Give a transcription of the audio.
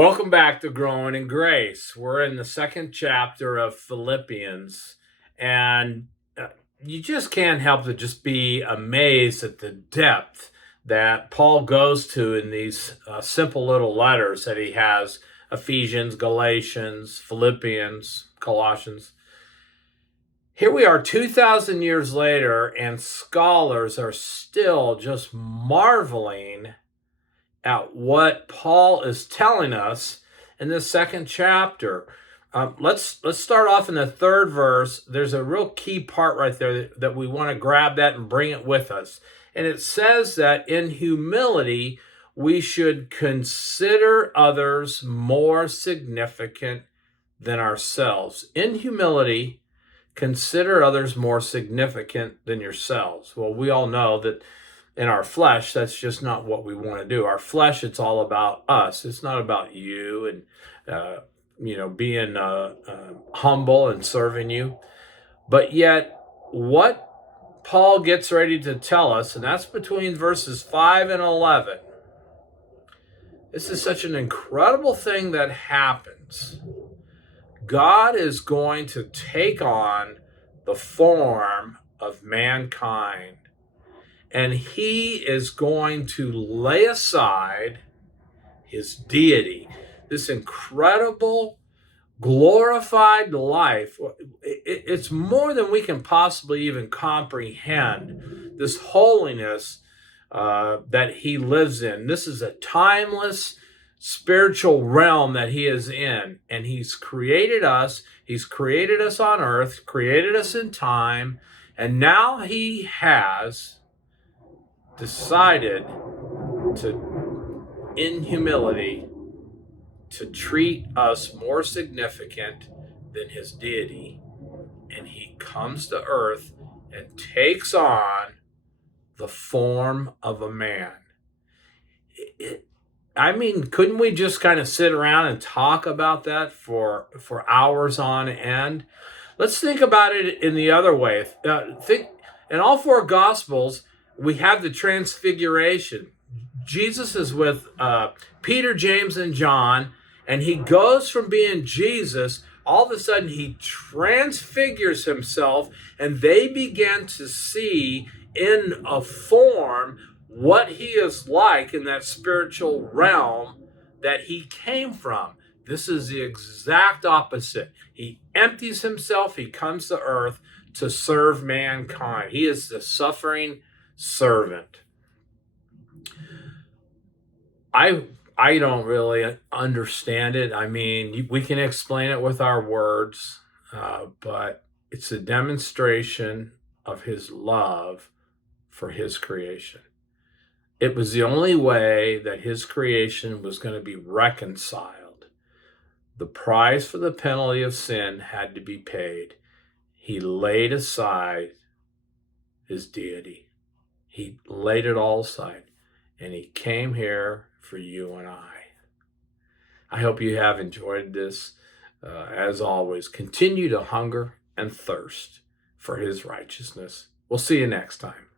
Welcome back to Growing in Grace. We're in the second chapter of Philippians, and you just can't help to just be amazed at the depth that Paul goes to in these simple little letters that he has: Ephesians, Galatians, Philippians, Colossians. Here we are 2,000 years later, and scholars are still just marveling at what Paul is telling us in this second chapter. Let's start off in the third verse. There's a real key part right there that we want to grab that and bring it with us. And it says that in humility, we should consider others more significant than ourselves. In humility, consider others more significant than yourselves. Well, we all know that in our flesh, that's just not what we want to do. Our flesh, it's all about us. It's not about you and being humble and serving you. But yet, what Paul gets ready to tell us, and that's between verses 5 and 11. This is such an incredible thing that happens. God is going to take on the form of mankind, and he is going to lay aside his deity, this incredible, glorified life. It's more than we can possibly even comprehend, this holiness that he lives in. This is a timeless spiritual realm that he is in, and he's created us. He's created us on earth, created us in time, and now he has decided to, in humility, to treat us more significant than his deity. And he comes to earth and takes on the form of a man. Couldn't we just kind of sit around and talk about that for hours on end? Let's think about it in the other way. In all four Gospels, we have the transfiguration. Jesus is with Peter, James, and John, and he goes from being Jesus. All of a sudden, he transfigures himself, and they begin to see in a form what he is like in that spiritual realm that he came from. This is the exact opposite. He empties himself. He comes to earth to serve mankind. He is the suffering servant. I don't really understand it. We can explain it with our words, but it's a demonstration of his love for his creation. It was the only way that his creation was going to be reconciled. The price for the penalty of sin had to be paid. He laid aside his deity. He laid it all aside, and he came here for you and I. I hope you have enjoyed this. As always, continue to hunger and thirst for his righteousness. We'll see you next time.